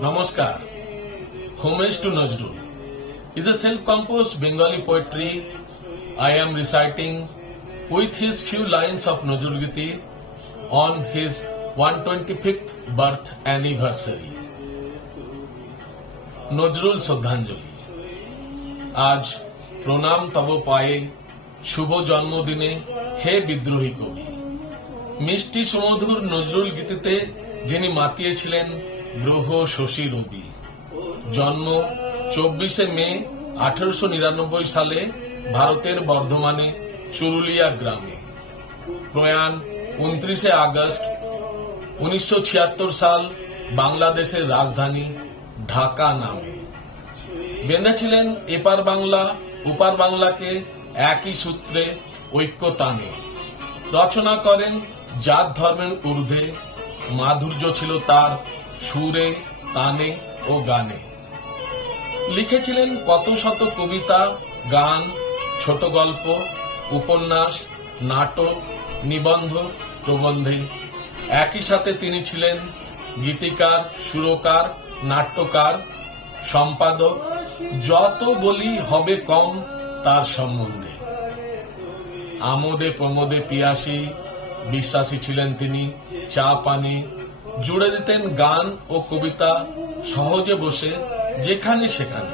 Namaskar. Homage to Najrul is a self-composed Bengali poetry I am reciting with his few lines of Najrul Giti on his 125th birth anniversary. Nazrul শ্রদ্ধাঞ্জলি আজ প্রণাম তব পায়ে শুভ জন্মদিনে হে বিদ্রোহী কবি মিষ্টি সুমধুর নজরুল গীতিতে যিনি মাতিয়েছিলেন গ্রহ শশী রবি। জন্ম চব্বিশে মে আঠারোশো নিরানব্বই সালে ভারতের বর্ধমানে চুরুলিয়া গ্রামে। প্রয়াণ উনত্রিশে আগস্ট উনিশশো সাল বাংলাদেশের রাজধানী ঢাকা নামে। বেঁধেছিলেন এপার বাংলা উপার বাংলাকে একই সূত্রে ঐক্য টানে। রচনা করেন জাত ধর্মের ঊর্ধ্বে, মাধুর্য ছিল তার সুরে, তানে ও গানে। লিখেছিলেন কত শত কবিতা, গান, ছোট গল্প, উপন্যাস, নাটক, নিবন্ধ প্রবন্ধে। একই সাথে তিনি ছিলেন গীতিকার, সুরকার, নাট্যকার, সম্পাদক। যত বলি হবে কম তার সম্বন্ধে। আমোদে প্রমোদে পিয়াসী, বিশ্বাসী ছিলেন তিনি চা পানি জুড়ে দিতেন গান ও কবিতা সহজে বসে যেখানে সেখানে।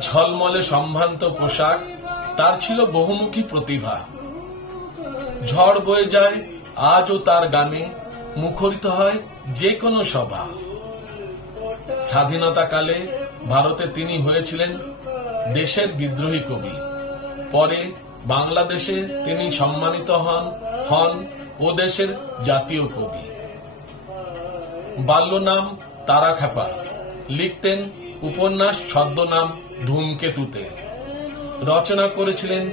ঝলমলে সম্ভ্রান্ত পোশাক, তার ছিল বহুমুখী প্রতিভা। ঝড় বয়ে যায়, আজও তার গানে মুখরিত হয় যে কোনো সভা। স্বাধীনতাকালে ভারতে তিনি হয়েছিলেন দেশের বিদ্রোহী কবি। পরে বাংলাদেশে তিনি সম্মানিত হন হন ও দেশের জাতীয় কবি। বাল্য নাম তারা খাপা লিখতেন উপন্যাস ছদ্মনাম ধূমকেতুতে। রচনা করেছিলেন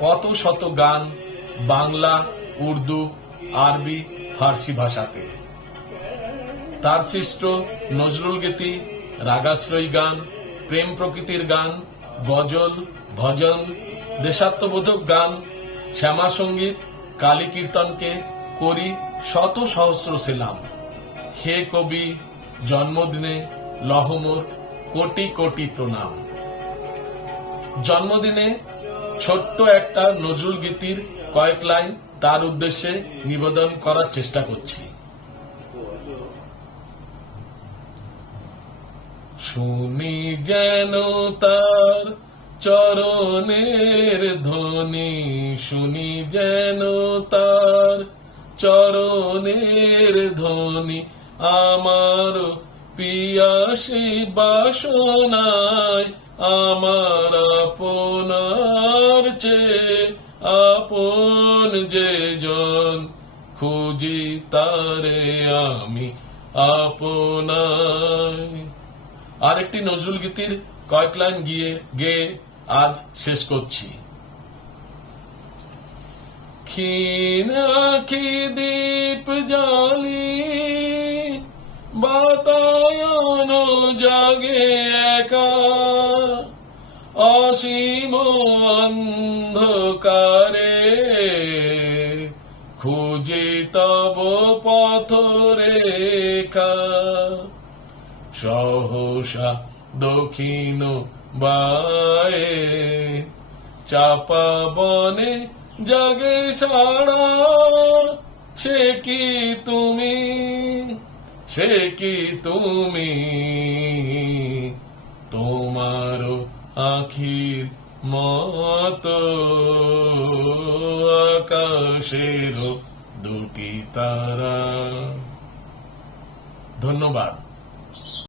কত শত গান বাংলা, উর্দু, আরবি, ফার্সি ভাষাতে। তার সৃষ্ট নজরুল গীতি, রাগাশ্রয়ী গান, প্রেম প্রকৃতির গান, গজল, ভজন, দেশাত্মবোধক গান, শ্যামা সংগীত, কালী কীর্তনকে করি শত সহস্র সেলাম। হে কবি, জন্মদিনে লহমোর কোটি কোটি প্রণাম। জন্মদিনে ছোট্ট একটা নজরুল গীতির কয়েক লাইন তার উদ্দেশ্যে নিবেদন করার চেষ্টা করছি। শুনি যেন তার চরণের ধ্বনি, শুনি যেন তার চরণের ধ্বনি আমার পিয়াসী বাসনায় আমার আপনার চেয়ে আপন যে জন খুঁজি তারে আমি আপনায় আরেকটি নজরুল গীতির কয়েক লাইন গিয়ে, গেয়ে আজ শেষ করছি। ক্ষীণ আখি দীপ জালি অসীম অন্ধকারে খুঁজে তব পথ রেখা। সহসা দক্ষিণ বায়ে চাপা বনে জাগে সারা সে কি তুমি? সে কি তুমি? তোমার আখির মত আকাশের দুটি তারা। ধন্যবাদ।